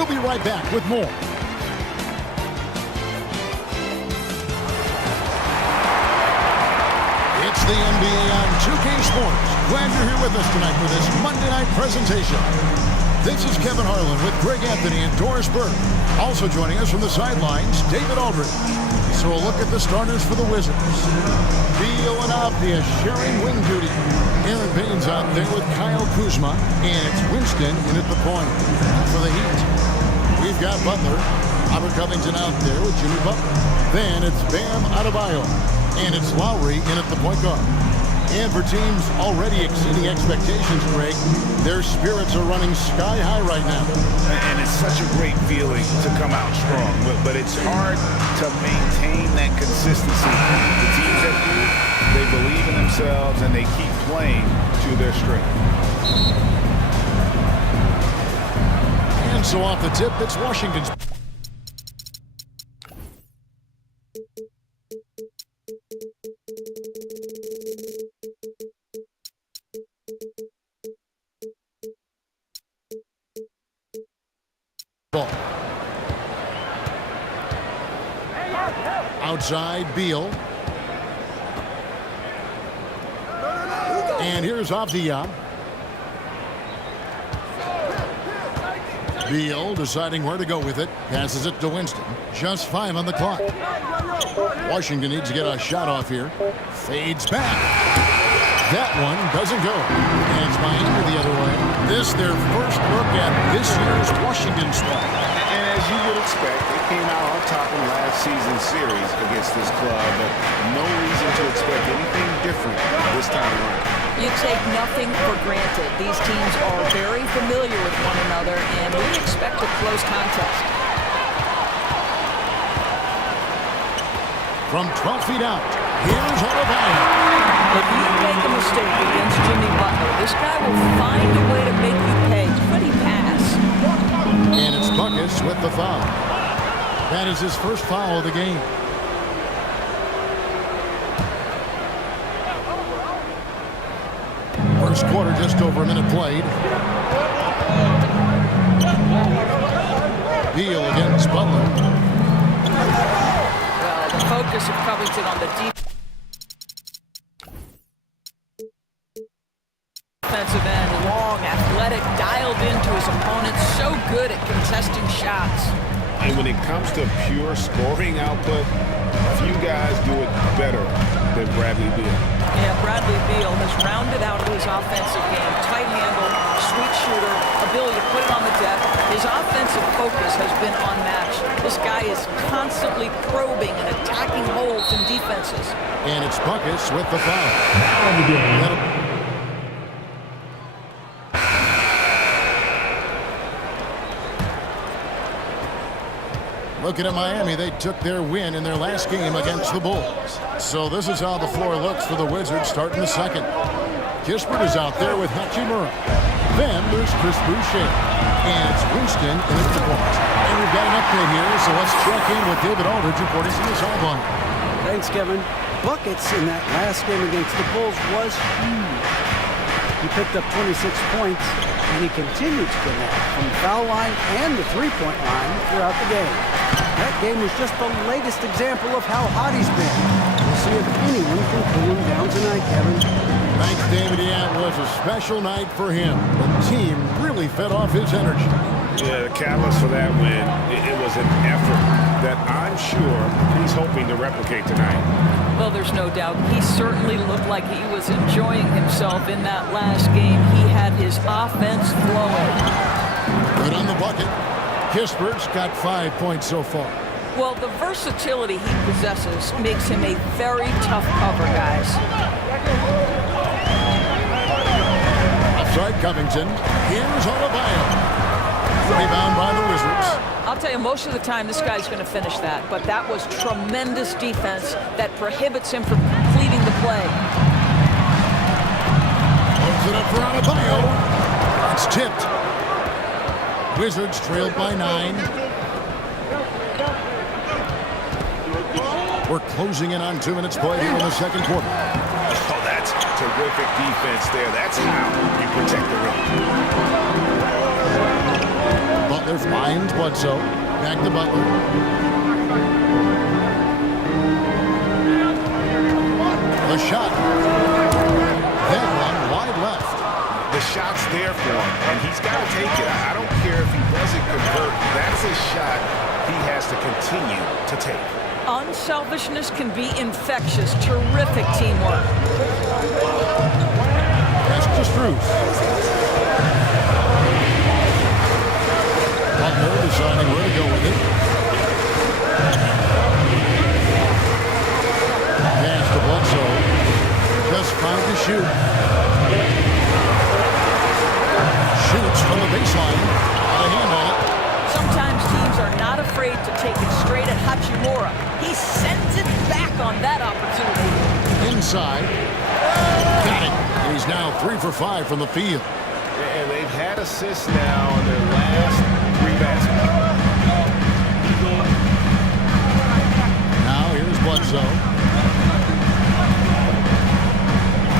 We'll be right back with more. It's the NBA on 2K Sports. Glad you're here with us tonight for this Monday night presentation. This is Kevin Harlan with Greg Anthony and Doris Burke. Also joining us from the sidelines, David Aldridge. So a look at the starters for the Wizards. Beal and Avdia sharing wing duty. Aaron Baines out there with Kyle Kuzma. And it's Winston in at the point for the Heat. We've got Butler. Robert Covington out there with Jimmy Butler. Then it's Bam Adebayo. And it's Lowry in at the point guard. And for teams already exceeding expectations, Greg, their spirits are running sky high right now. And it's such a great feeling to come out strong, but it's hard to maintain that consistency. The teams that do, they believe in themselves and they keep playing to their strength. And so off the tip, it's Washington's. Outside, Beal. And here's Avdia. Beal deciding where to go with it. Passes it to Winston. Just 5 on the clock. Washington needs to get a shot off here. Fades back. That one doesn't go. And it's Miami the other way. This their first look at this year's Washington squad. And as you would expect, they came out on top in last season's series against this club, but no reason to expect anything different this time around. You take nothing for granted. These teams are very familiar with one another, and we expect a close contest. From 12 feet out, here's Adebayo. If you make a mistake against Jimmy Butler, this guy will find a way to make you pay. Could he pass? And it's Buckets with the foul. That is his first foul of the game. First quarter, just over a minute played. Beal against Butler. Well, the focus of Covington on the defensive end, long, athletic, dialed into his opponent, so good at contesting shots. And when it comes to pure scoring output, few guys do it better than Bradley Beal. Yeah, Bradley Beal has rounded out his offensive game. Tight handle, sweet shooter, ability to put it on the deck. His offensive focus has been unmatched. This guy is constantly probing and attacking holes in defenses. And it's Buckets with the foul. Looking at Miami, they took their win in their last game against the Bulls. So this is how the floor looks for the Wizards starting the second. Kispert is out there with Hachimura. Then there's Chris Boucher. And it's Winston in at the point. And we've got an update here, so let's check in with David Aldridge reporting from the sideline. Thanks, Kevin. Buckets in that last game against the Bulls was huge. He picked up 26 points, and he continued to get that from the foul line and the three-point line throughout the game. That game was just the latest example of how hot he's been. We'll see if anyone can cool him down tonight, Kevin. Thanks, David. Yeah, it was a special night for him. The team really fed off his energy. Yeah, the catalyst for that win, it was an effort that I'm sure he's hoping to replicate tonight. Well, there's no doubt. He certainly looked like he was enjoying himself in that last game. He had his offense flowing. Good on the bucket. Kispert's got 5 points so far. Well, the versatility he possesses makes him a very tough cover, guys. Outside Covington. Here's Adebayo. Rebound by the Wizards. I'll tell you, most of the time this guy's going to finish that, but that was tremendous defense that prohibits him from completing the play. Opens it up for Adebayo. It's tipped. Wizards trailed by 9. We're closing in on 2 minutes played here in the second quarter. Oh, that's terrific defense there. That's how you protect the rim. together, finds Bledsoe. Back to Butler. The shot. Then one wide left. The shot's there for him, and he's got to take it. I don't care if he doesn't convert. That's a shot he has to continue to take. Unselfishness can be infectious. Terrific teamwork. Pass to Strus. Butler deciding where to go with it. Pass to Bledsoe. Just trying to shoot. Shoots from the baseline. Got a hand on it. Sometimes teams are not afraid to take it straight at Hachimura. He sends it back on that opportunity. Inside. Got it. He's now 3 for 5 from the field. And they've had assists now on their last 3 baskets. Now here's Bledsoe.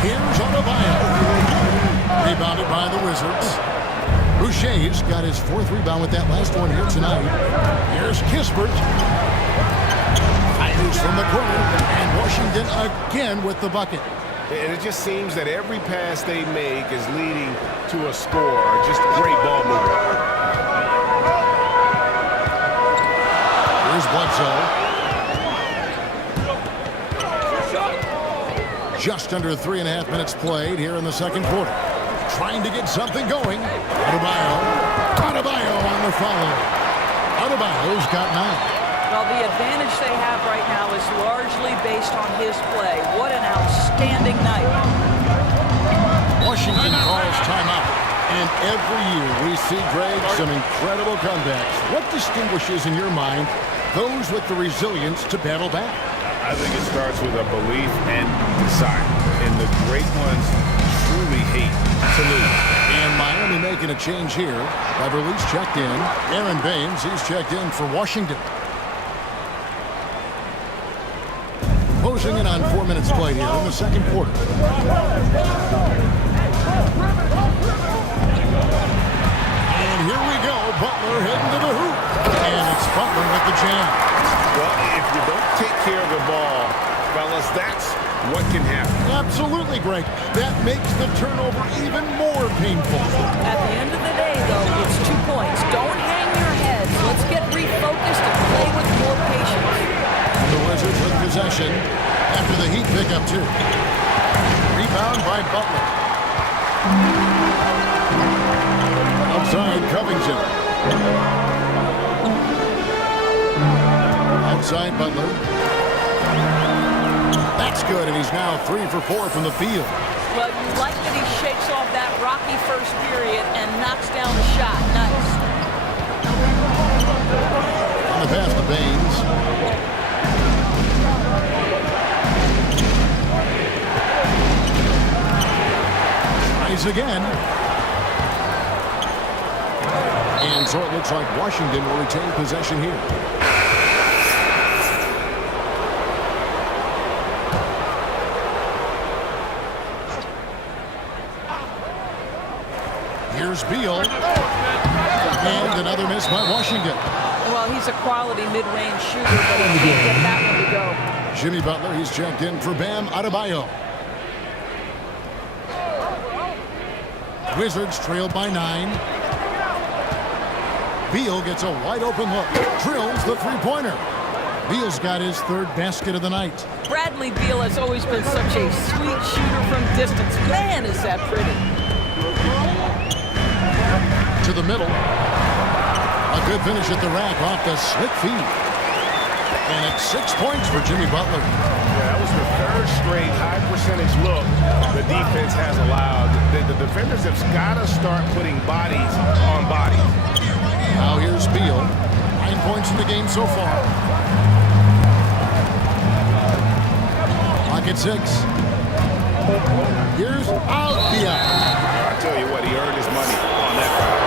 Here's Adebayo. Rebounded by the Wizards. Boucher's got his 4th rebound with that last one here tonight. Here's Kispert. Fires from the corner. And Washington again with the bucket. And it just seems that every pass they make is leading to a score. Just great ball movement. Here's Bledsoe. Just under 3.5 minutes played here in the second quarter. Trying to get something going. Adebayo on the follow. Adebayo's got 9. Well, the advantage they have right now is largely based on his play. What an outstanding night. Washington calls timeout. And every year we see, Greg, some incredible comebacks. What distinguishes, in your mind, those with the resilience to battle back? I think it starts with a belief and desire. And the great ones truly hate to lose. And Miami making a change here. Beverly's checked in. Aaron Baines, he's checked in for Washington. Closing in on 4 minutes played here in the second quarter. And here we go. Butler heading to the hoop. And it's Butler with the jam. Well, if you don't take care of the ball, fellas, that's what can happen. Absolutely, Greg. That makes the turnover even more painful. At the end of the day, though, it's 2 points. Don't hang your heads. Let's get refocused and play with more patience. The Wizards with possession after the Heat pick up 2. Rebound by Butler. Outside Covington. Outside Butler. That's good, and he's now 3 for 4 from the field. Well, you like that he shakes off that rocky first period and knocks down the shot. Nice. On the pass to Baines. Tries again. And so it looks like Washington will retain possession here. Here's Beal. And another miss by Washington. Well, he's a quality mid-range shooter, but he can't get that one to go. Jimmy Butler, he's checked in for Bam Adebayo. Wizards trailed by 9. Beal gets a wide open look. Drills the three-pointer. Beal's got his 3rd basket of the night. Bradley Beal has always been such a sweet shooter from distance. Man, is that pretty. To the middle. A good finish at the rack off the slick feed. And it's 6 points for Jimmy Butler. Yeah, that was the 3rd straight high percentage look the defense has allowed. The defenders have got to start putting bodies on bodies. Now here's Beal. 9 points in the game so far. Clock at 6. Here's Albia. I tell you what, he earned his money on that foul.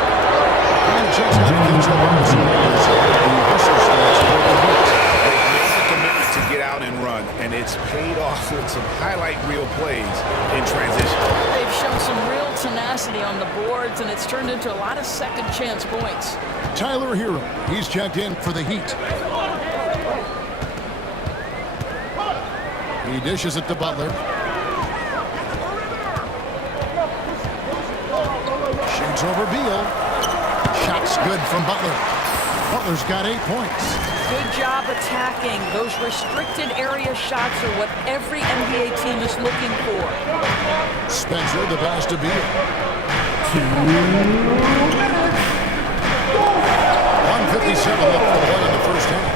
And checks back into Robinson. The whistle starts for the Heat. They made the commitment to get out and run, and it's paid off with some highlight reel plays in transition. They've shown some real tenacity on the boards, and it's turned into into a lot of second chance points. Tyler Hero, he's checked in for the Heat. He dishes it to Butler. Shoots over Beal. Shot's good from Butler. Butler's got 8 points. Good job attacking. Those restricted area shots are what every NBA team is looking for. Spencer, the pass to Beal. 1:57 left to play in the first half.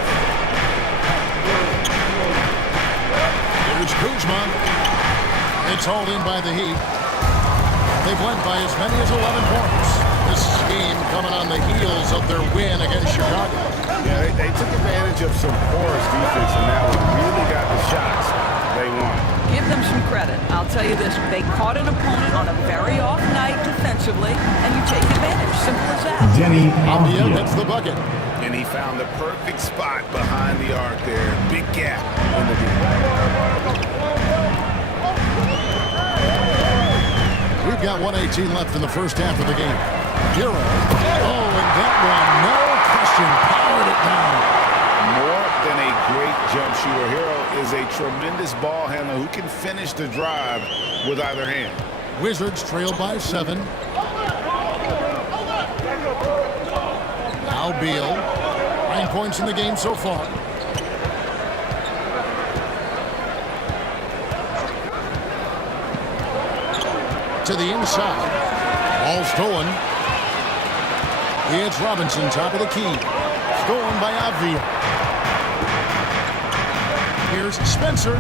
Here's Kuzma. It's hauled in by the Heat. They've won by as many as 11 points. This game coming on the heels of their win against Chicago. Yeah, they took advantage of some porous defense, and now really got the shots they want. Give them some credit. I'll tell you this. They caught an opponent on a very off night defensively, and you take advantage. Simple as that. Avdija gets the bucket. And he found the perfect spot behind the arc there. Big gap in the game. We've got 1:18 left in the first half of the game. Hero. Oh, and that one, no question, powered it down. More than a great jump shooter, Hero is a tremendous ball handler who can finish the drive with either hand. Wizards trail by 7. Now Beal. 9 points in the game so far. To the inside. Ball stolen. It's Robinson, top of the key. Stolen by Avdija. Here's Spencer.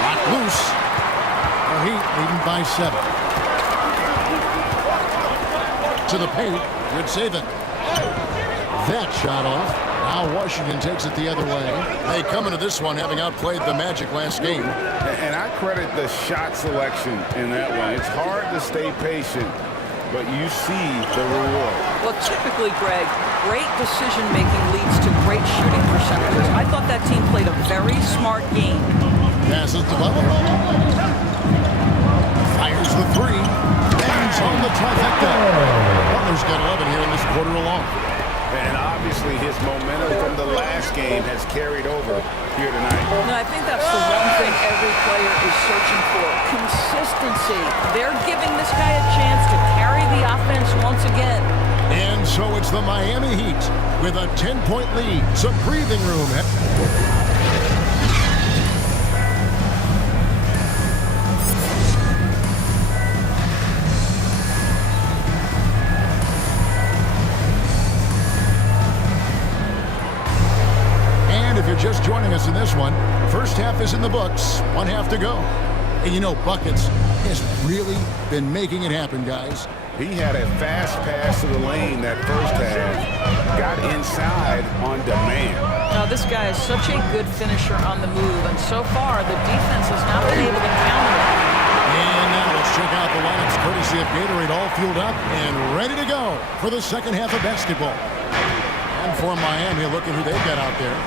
Locked loose. The Heat leading by 7. To the paint. Good saving. That shot off. Now Washington takes it the other way. They come into this one having outplayed the Magic last game. And I credit the shot selection in that one. It's hard to stay patient, but you see the reward. Well, typically, Greg, great decision-making leads to great shooting percentages. I thought that team played a very smart game. Passes to Butler. Fires the 3. Ends on the trifecta. Butler's got 11 here in this quarter alone. And obviously his momentum from the last game has carried over here tonight. And I think that's the one thing every player is searching for. Consistency. They're giving this guy a chance to carry the offense once again. And so it's the Miami Heat with a 10-point lead. Some breathing room. If you're just joining us in this one, first half is in the books, 1 half to go. And you know, Buckets has really been making it happen, guys. He had a fast pass to the lane that first half, got inside on demand. Now, this guy is such a good finisher on the move, and so far, the defense has not been able to counter him. And now let's check out the lineups courtesy of Gatorade, all fueled up and ready to go for the second half of basketball. And for Miami, look at who they've got out there.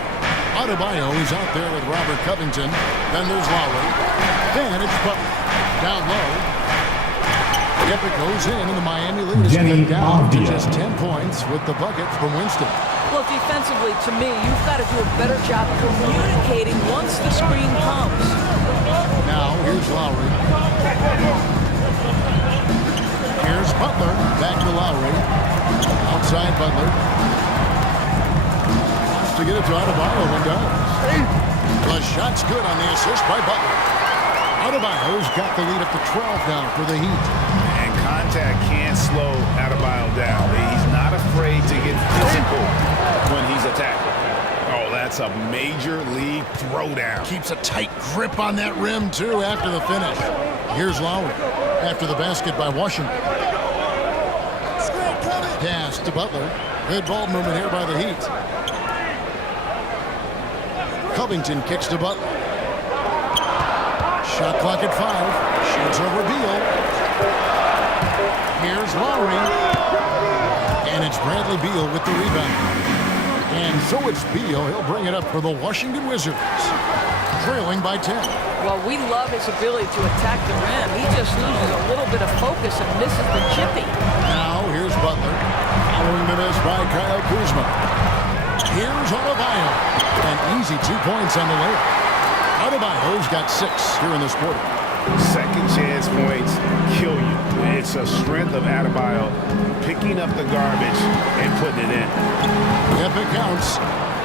Adebayo is out there with Robert Covington. Then there's Lowry. Then it's Butler. Down low. Epic goes in, and the Miami lead is cut down to just 10 points with the bucket from Winston. Well, defensively, to me, you've got to do a better job communicating once the screen comes. Now, here's Lowry. Here's Butler. Back to Lowry. Outside Butler. To get it to Adebayo and does. The shot's good on the assist by Butler. Adebayo's got the lead up to 12 now for the Heat. And contact can't slow Adebayo down. He's not afraid to get physical when he's attacking. Oh, that's a major league throwdown. Keeps a tight grip on that rim, too, after the finish. Here's Lowry after the basket by Washington. Pass to Butler. Good ball movement here by the Heat. Covington kicks to Butler. Shot clock at 5. Shoots over Beal. Here's Lowry. And it's Bradley Beal with the rebound. And so it's Beal. He'll bring it up for the Washington Wizards. trailing by 10. Well, we love his ability to attack the rim. He just loses a little bit of focus and misses the chippy. Now here's Butler, following the miss by Kyle Kuzma. Here's Adebayo, an easy 2 points on the layup. Adebayo's got 6 here in this quarter. Second chance points kill you. It's a strength of Adebayo picking up the garbage and putting it in. If it counts,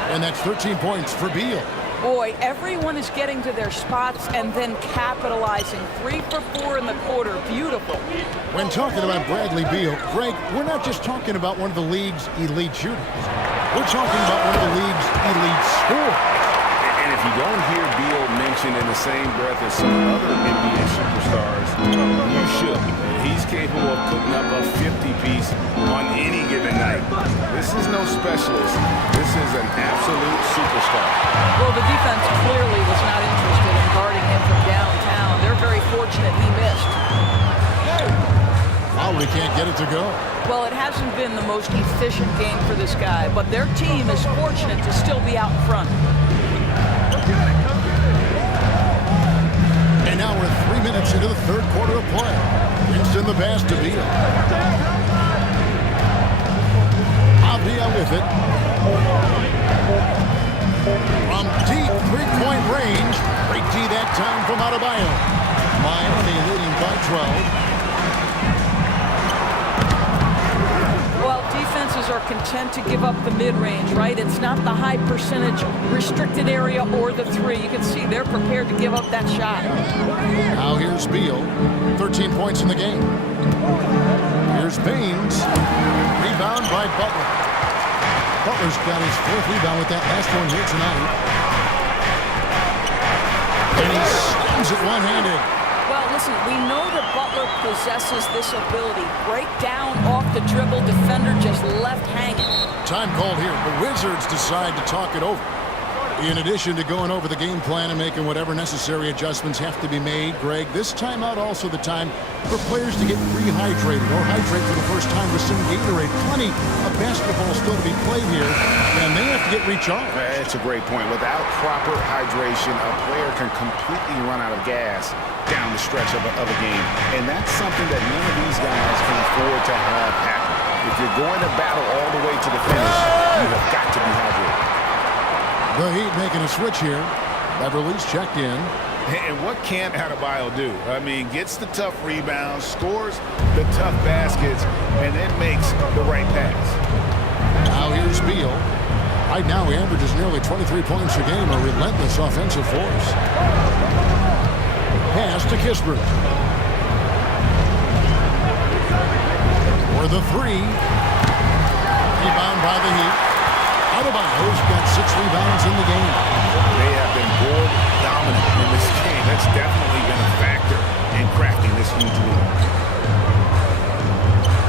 and that's 13 points for Beal. Boy, everyone is getting to their spots and then capitalizing. 3 for 4 in the quarter. Beautiful. When talking about Bradley Beal, Greg, we're not just talking about one of the league's elite shooters. We're talking about one of the league's elite scorers. And if you don't hear Beal mentioned in the same breath as some other NBA superstars, you should. He's capable of putting up a 50-piece on any given night. This is no specialist. This is an absolute superstar. Well, the defense clearly was not interested in guarding him from downtown. They're very fortunate he missed. Lowry can't get it to go. Well, it hasn't been the most efficient game for this guy, but their team is fortunate to still be out in front. And now we're 3 minutes into the third quarter of play. Winston the pass to Beal. Avdia with it. From deep three-point range. Great D that time from Adebayo. Miami leading by 12. Well, defenses are content to give up the mid-range, right? It's not the high percentage restricted area or the 3. You can see they're prepared to give up that shot. Now here's Beal. 13 points in the game. Here's Baines. Rebound by Butler. Butler's got his 4th rebound with that last one here tonight. And he slams it one-handed. Well, listen, we know that Butler possesses this ability. Break down off the dribble, defender just left hanging. Time called here. The Wizards decide to talk it over. In addition to going over the game plan and making whatever necessary adjustments have to be made, Greg, this timeout also the time for players to get rehydrated or hydrate for the first time with some Gatorade. Plenty of basketball still to be played here, and they have to get recharged. That's a great point. Without proper hydration, a player can completely run out of gas down the stretch of a game. And that's something that none of these guys can afford to have happen. If you're going to battle all the way to the finish, you have got to be hydrated. The Heat making a switch here. Beverly's checked in. And what can Adebayo do? I mean, gets the tough rebounds, scores the tough baskets, and then makes the right pass. Now here's Beal. Right now he averages nearly 23 points a game, a relentless offensive force. Pass to Kispert. For the 3. Rebound by the Heat. Adebayo's got 6 rebounds in the game. They have been board dominant in this game. That's definitely been a factor in crafting this huge lead.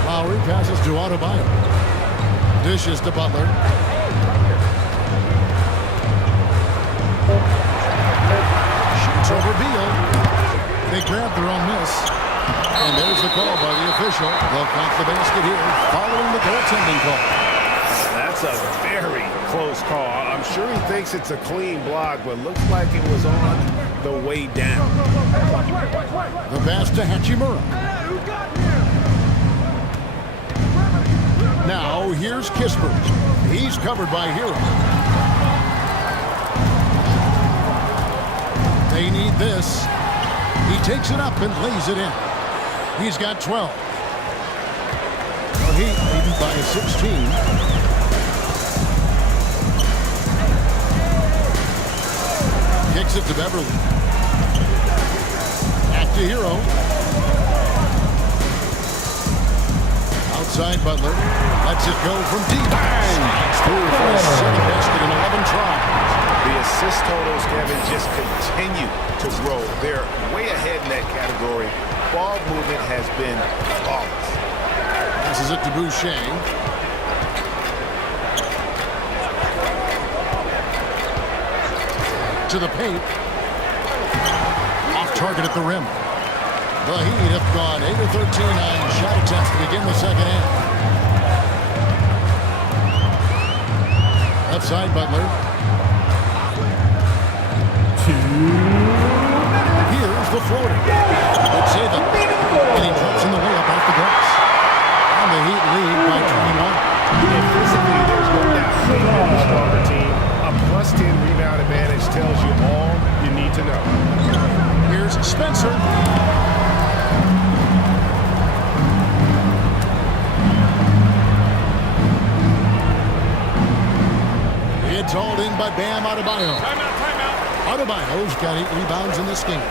Lowry passes to Adebayo. Dishes to Butler. Shoots over Beal. They grab their own miss. And there's the call by the official. They'll count the basket here following the goaltending call. That's a very close call. I'm sure he thinks it's a clean block, but looks like it was on the way down. The pass to Hachimura. Now here's Kispert. He's covered by Hero. They need this. He takes it up and lays it in. He's got 12. The Heat leading by 16. Kicks it to Beverly. Back to Hero. Outside Butler. Lets it go from deep. Bang! Through for a second basket in 11 tries. The assist totals, Kevin, just continue to grow. They're way ahead in that category. Ball movement has been flawless. Passes it to Boucher. To the paint. Off target at the rim. The Heat have gone 8 of 13 on shot attempts to begin the second half. Left side Butler. 2. the floater. Good save it. And he drops in the layup off the glass. And the Heat lead by 21. Physically, there's no doubt they're the stronger team. A +10 rebound advantage tells you all you need to know. Here's Spencer. It's hauled in by Bam Adebayo. Timeout. Adebayo's got 8 rebounds in this game.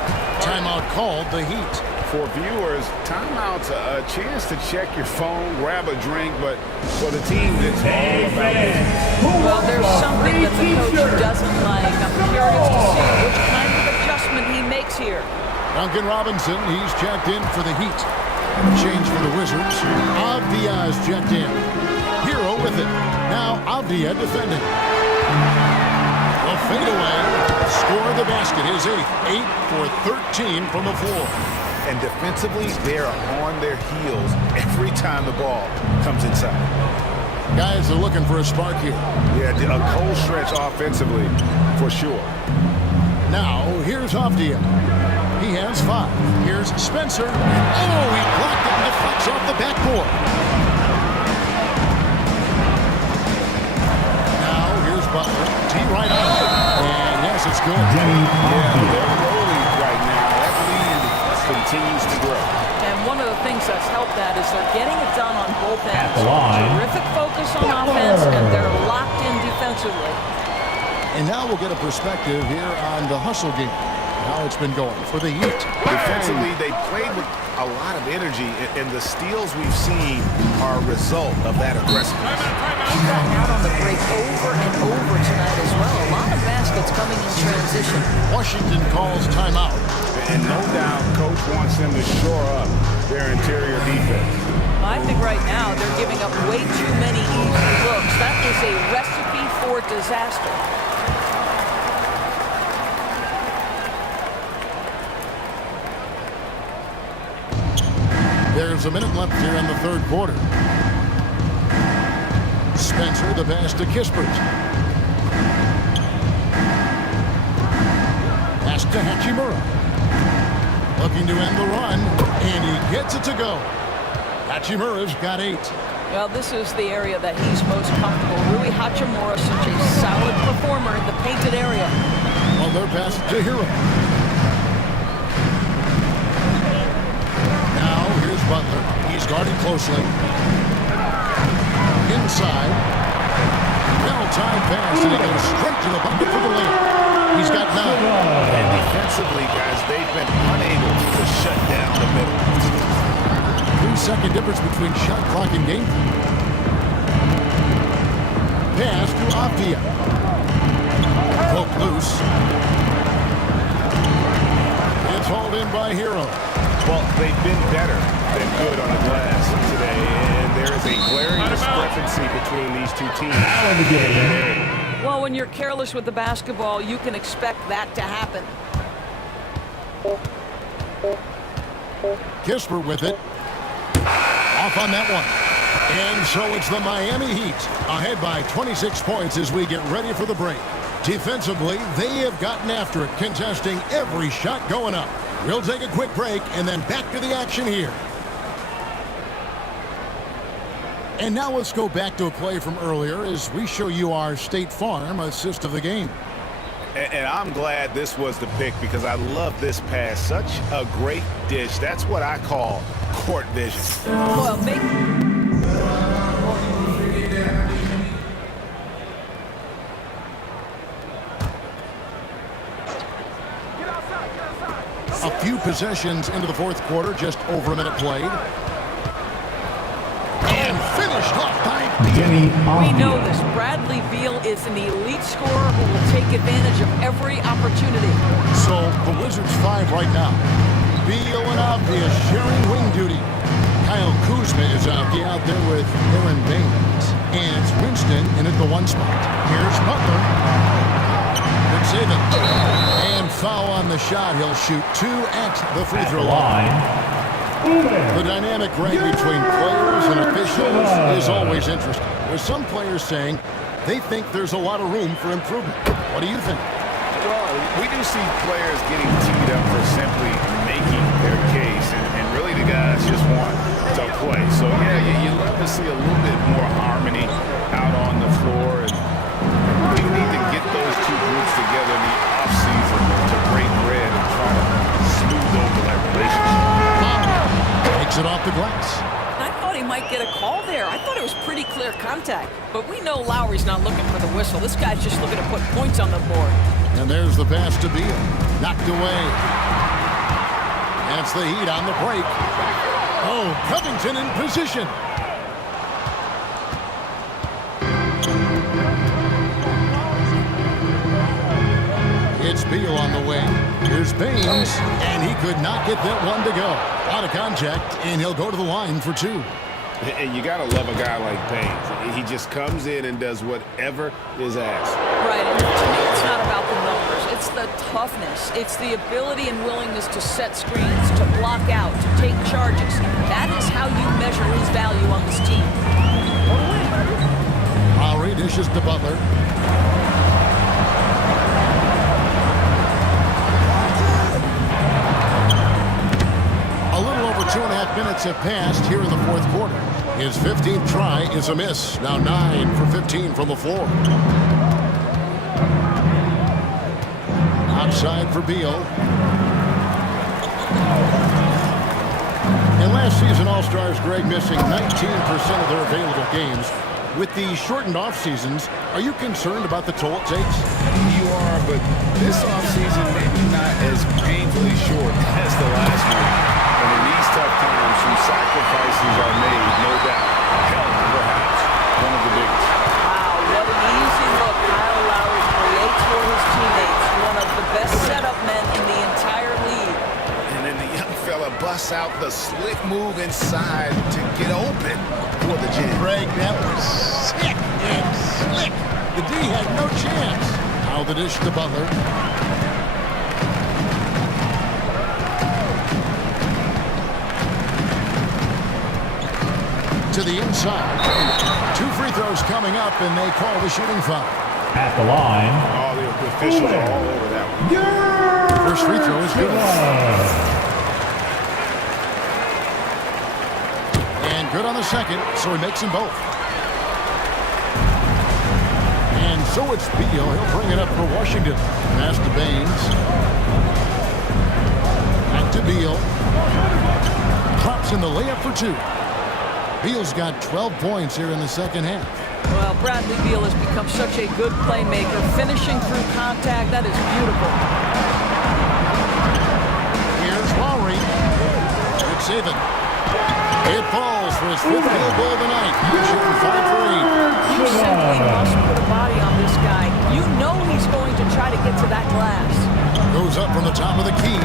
Timeout called the Heat. For viewers, timeout's a chance to check your phone, grab a drink, but for the team, it's all about business. Well, there's something that the coach doesn't like. I'm curious to see which kind of adjustment he makes here. Duncan Robinson, he's checked in for the Heat. Change for the Wizards. Avdia's checked in. Hero with it. Now Avdia defending. A fadeaway. Score the basket. His 8th. 8 for 13 from the floor. And defensively, they're on their heels every time the ball comes inside. Guys are looking for a spark here. Yeah, a cold stretch offensively, for sure. Now, here's Avdia. He has 5. Here's Spencer. Oh, he blocked it and deflects off the backboard. Now, here's Butler. Tee right on. And yes, it's good. Yeah, they're rolling right now. That lead continues to grow. And one of the things that's helped that is they're getting it done on both ends. the line. Terrific focus on offense, and they're locked in defensively. And now we'll get a perspective here on the hustle game. How it's been going for the Heat. Defensively, they played with a lot of energy, and the steals we've seen are a result of that aggressiveness. He's gotten out on the break over and over tonight as well. A lot of baskets coming in transition. Washington calls timeout. And no doubt, coach wants them to shore up their interior defense. I think right now they're giving up way too many easy looks. That is a recipe for disaster. There's a minute left here in the third quarter. Spencer, the pass to Kispert. Pass to Hachimura. Looking to end the run, and he gets it to go. Hachimura's got 8. Well, this is the area that he's most comfortable. Rui Hachimura, such a solid performer in the painted area. Well, their pass to Hero. Now, here's Butler. He's guarded closely. Inside. Well-timed pass, and he goes straight to the bucket for the layup. He's got 9. And defensively, guys, they've been unable to shut down the middle. 3-second difference between shot clock and game. Pass to Avdia. Poke loose. It's hauled in by Hero. Well, they've been better than good on the glass today, and there is a glaring discrepancy between these two teams. Well, when you're careless with the basketball, you can expect that to happen. Kispert with it. Off on that one. And so it's the Miami Heat ahead by 26 points as we get ready for the break. Defensively, they have gotten after it, contesting every shot going up. We'll take a quick break and then back to the action here. And now let's go back to a play from earlier as we show you our State Farm assist of the game. And I'm glad this was the pick because I love this pass. Such a great dish. That's what I call court vision. Well, A few possessions into the fourth quarter, just over a minute played. And finished off by we know this. Bradley Beal is an elite scorer who will take advantage of every opportunity. So the Wizards 5 right now. Beal and Avdia sharing wing duty. Kyle Kuzma is out there with Aaron Baines. And it's Winston in at the 1 spot. Here's Butler. Good save it. And foul on the shot. He'll shoot 2 at the free throw line. The dynamic right between players and officials is always interesting. With some players saying they think there's a lot of room for improvement. What do you think? Well, we do see players getting teed up for simply making their case, and really the guys just want to play. So, yeah, you love to see a little bit more harmony out on the floor. And we need to get those two groups together in the offseason to break bread and try to smooth over that relationship. Takes it off the glass. I thought he might get a call there. I thought it was pretty clear contact. But we know Lowry's not looking for the whistle. This guy's just looking to put points on the board. And there's the pass to Beal. Knocked away. That's the Heat on the break. Oh, Covington in position. It's Beal on the wing. Here's Baines, and he could not get that one to go. Out of contact, and he'll go to the line for two. And you got to love a guy like Baines. He just comes in and does whatever is asked. Right, and to me, it's not about the numbers. It's the toughness. It's the ability and willingness to set screens, to block out, to take charges. That is how you measure his value on this team. Lowry dishes to Butler. A little over 2.5 minutes have passed here in the fourth quarter. His 15th try is a miss. Now 9 for 15 from the floor. Outside for Beal. And last season, All-Stars Greg missing 19% of their available games. With the shortened off-seasons, are you concerned about the toll it takes? You are, but this offseason maybe not as painfully short as the last one. And in these tough times, some sacrifices are made, no doubt. Health, perhaps, one of the biggest. Wow, what an easy look Kyle Lowry creates for his teammates. One of the best setup men in the entire league. And then the young fella busts out the slick move inside to get open for the jam. Greg, that was sick and slick. The D had no chance. Now the dish to Butler. To the inside. 2 free throws coming up, and they call the shooting foul. At the line. All the officials are all over that one. First free throw is good. And good on the second, so he makes them both. And so it's Beal. He'll bring it up for Washington. Pass to Baines. Back to Beal. Drops in the layup for 2. Beal's got 12 points here in the second half. Well, Bradley Beal has become such a good playmaker, finishing through contact. That is beautiful. Here's Lowry. Good saving. It falls for his 5th field goal of the night. He's shooting 5 for 8. You simply must put a body on this guy. You know he's going to try to get to that glass. Goes up from the top of the key.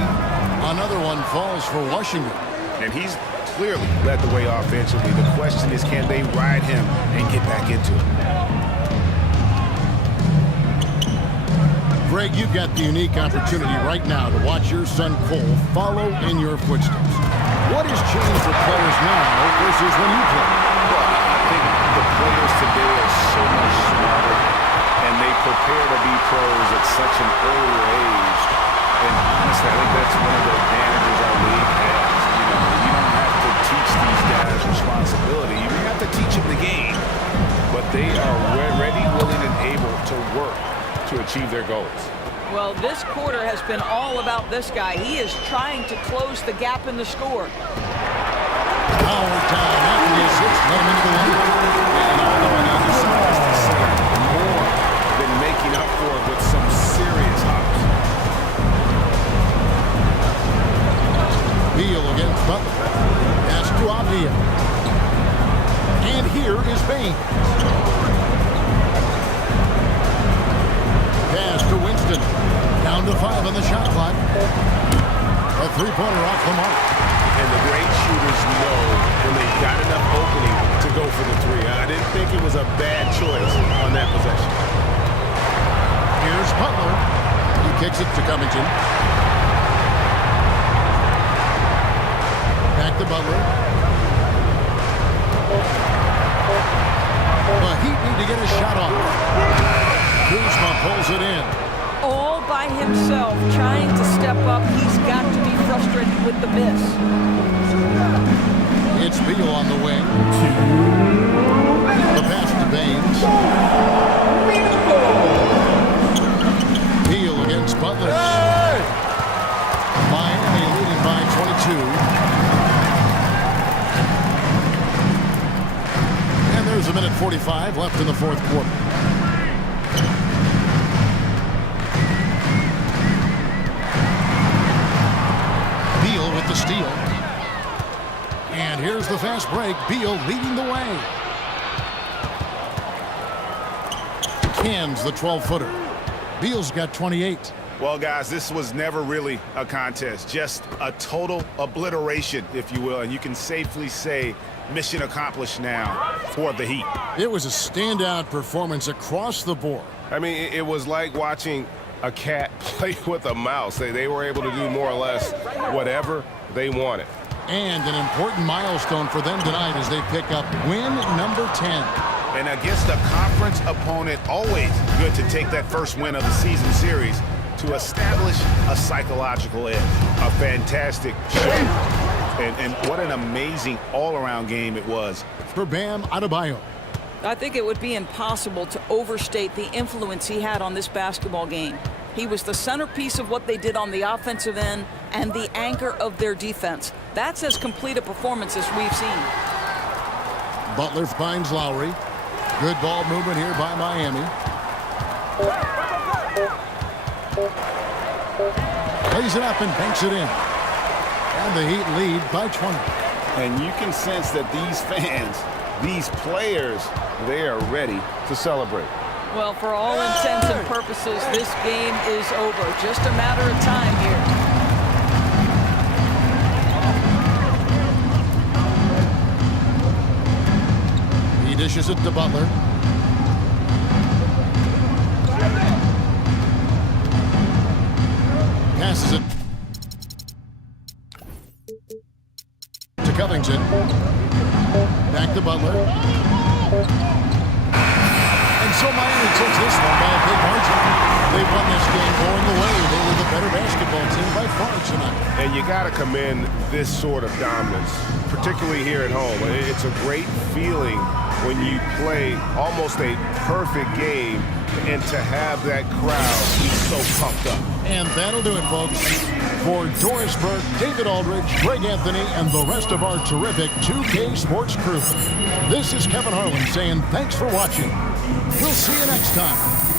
Another one falls for Washington. And he's clearly led the way offensively. The question is, can they ride him and get back into it? Greg, you've got the unique opportunity right now to watch your son Cole follow in your footsteps. What has changed for players now versus when you played? Well, I think the players today are so much smarter, and they prepare to be pros at such an early age. And honestly, I think that's one of the advantages our league has. You don't have to teach these guys responsibility. You have to teach them the game. But they are ready, willing, and able to work to achieve their goals. Well, this quarter has been all about this guy. He is trying to close the gap in the score. Howard time after the assist, let him into the lead. And although I know the science to say more than making up for it with some serious hops. Beal against Butler. Pass to Avdia. And here is Baines. Pass to Winston. Down to 5 on the shot clock. A three-pointer off the mark. And the great shooters know when they've got enough opening to go for the 3. I didn't think it was a bad choice on that possession. Here's Butler. He kicks it to Covington. Back to Butler. The Heat need to get a shot off. Kuzma pulls it in. All by by himself trying to step up. He's got to be frustrated with the miss. It's Beal on the wing. The pass to Baines. Beal against Butler. Miami leading by 22. And there's a minute 45 left in the fourth quarter. Beal with the steal. And here's the fast break. Beal leading the way. Cans the 12-footer. Beal's got 28. Well, guys, this was never really a contest. Just a total obliteration, if you will. And you can safely say mission accomplished now for the Heat. It was a standout performance across the board. I mean, it was like watching a cat play with a mouse. They were able to do more or less whatever they wanted. And an important milestone for them tonight as they pick up win number 10. And against a conference opponent, always good to take that first win of the season series to establish a psychological edge. A fantastic show. And what an amazing all-around game it was. For Bam Adebayo. I think it would be impossible to overstate the influence he had on this basketball game. He was the centerpiece of what they did on the offensive end and the anchor of their defense. That's as complete a performance as we've seen. Butler finds Lowry. Good ball movement here by Miami. Plays it up and banks it in. And the Heat lead by 20. And you can sense that these fans, these players, they are ready to celebrate. Well, for all intents and purposes, this game is over. Just a matter of time here. He dishes it to Butler. Passes it to Covington. Back to Butler. And so Miami takes this one by a big margin. They won this game going away. They were the better basketball team by far tonight. And you got to commend this sort of dominance, particularly here at home. It's a great feeling when you play almost a perfect game and to have that crowd be so pumped up. And that'll do it, folks. For Doris Burke, David Aldridge, Greg Anthony, and the rest of our terrific 2K Sports crew, this is Kevin Harlan saying thanks for watching. We'll see you next time.